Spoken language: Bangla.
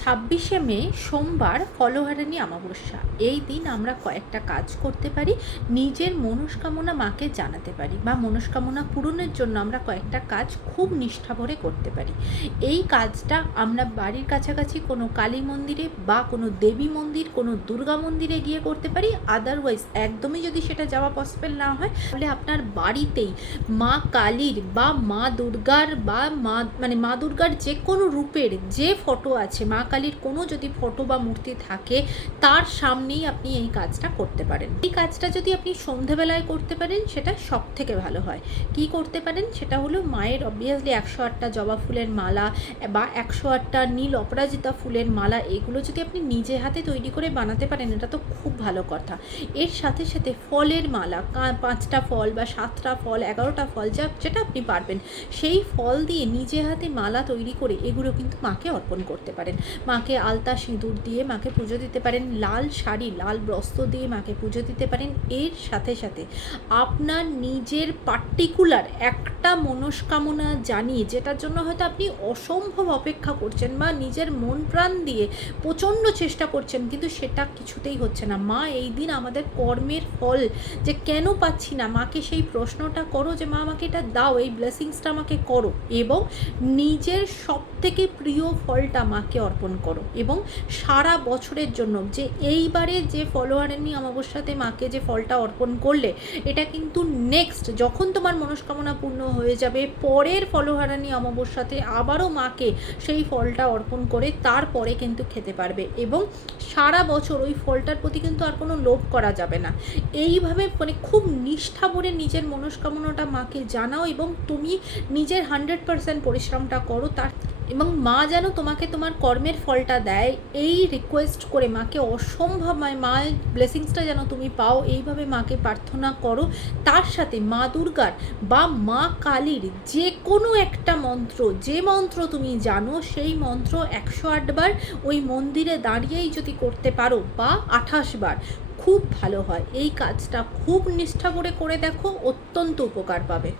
26শে মে সোমবার ফলহারিণী অমাবস্যা। এই দিন আমরা কয়েকটা কাজ করতে পারি, নিজের মনস্কামনা মাকে জানাতে পারি বা মনস্কামনা পূরণের জন্য আমরা কয়েকটা কাজ খুব নিষ্ঠা ভরে করতে পারি। এই কাজটা আমরা বাড়ির কাছাকাছি কোনো কালী মন্দিরে বা কোনো দেবী মন্দির, কোনো দুর্গা মন্দিরে গিয়ে করতে পারি। আদারওয়াইজ একদমই যদি সেটা যাওয়া পসিবল না হয়, তাহলে আপনার বাড়িতেই মা কালীর বা মা দুর্গার বা মা দুর্গার যে কোনো রূপের যে ফটো আছে, মা কালীর কোনো যদি ফটো বা মূর্তি থাকে, তার সামনেই আপনি এই কাজটা করতে পারেন। এই কাজটা যদি আপনি সন্ধেবেলায় করতে পারেন, সেটা সব থেকে ভালো হয়। কি করতে পারেন সেটা হলো, মায়ের অবভিয়াসলি 108টা জবা ফুলের মালা বা 108টা নীল অপরাজিতা ফুলের মালা, এগুলো যদি আপনি নিজে হাতে তৈরি করে বানাতে পারেন, এটা তো খুব ভালো কথা। এর সাথে সাথে ফলের মালা, 5টা ফল বা 7টা ফল, 11টা ফল, যেটা আপনি পারবেন, সেই ফল দিয়ে নিজে হাতে মালা তৈরি করে এগুলো কিন্তু মাকে অর্পণ করতে পারেন। মাকে আলতা সিঁদুর দিয়ে মাকে পুজো দিতে পারেন, লাল শাড়ি লাল বস্ত্র দিয়ে মাকে পুজো দিতে পারেন। এর সাথে সাথে আপনার নিজের পার্টিকুলার একটা মনস্কামনা জানিয়ে, যেটার জন্য হয়তো আপনি অসম্ভব অপেক্ষা করছেন বা নিজের মন প্রাণ দিয়ে প্রচণ্ড চেষ্টা করছেন, কিন্তু সেটা কিছুতেই হচ্ছে না। মা, এই দিন আমাদের কর্মের ফল যে কেন পাচ্ছি না, মাকে সেই প্রশ্নটা করো যে মা আমাকে এটা দাও, এই ব্লেসিংসটা আমাকে করো, এবং নিজের সবথেকে প্রিয় ফলটা মাকে অর্পণ করো। এবং সারা বছরের জন্য যে এইবারে যে ফলহারিণী অমাবস্যাতে মাকে যে ফলটা অর্পণ করলে, এটা কিন্তু নেক্সট যখন তোমার মনস্কামনা পূর্ণ হয়ে যাবে, পরের ফলহারিণী অমাবস্যাতে আবারও মাকে সেই ফলটা অর্পণ করে তারপরে কিন্তু খেতে পারবে, এবং সারা বছর ওই ফলটার প্রতি কিন্তু আর কোনো লোভ করা যাবে না। এইভাবে খুব নিষ্ঠা ভরে নিজের মনস্কামনাটা মাকে জানাও, এবং তুমি নিজের 100% পরিশ্রমটা করো তার, এবং মা যেন তোমাকে তোমার কর্মের ফলটা দেয়, এই রিকোয়েস্ট করে মাকে অসম্ভব মায়ের ব্লেসিংসটা যেন তুমি পাও, এইভাবে মাকে প্রার্থনা করো। তার সাথে মা দুর্গার বা মা কালীর যে কোনো একটা মন্ত্র, যে মন্ত্র তুমি জানো, সেই মন্ত্র 108 বার ওই মন্দিরে দাঁড়িয়েই যদি করতে পারো, বা 28 বার, খুব ভালো হয়। এই কাজটা খুব নিষ্ঠা করে দেখো, অত্যন্ত উপকার পাবে।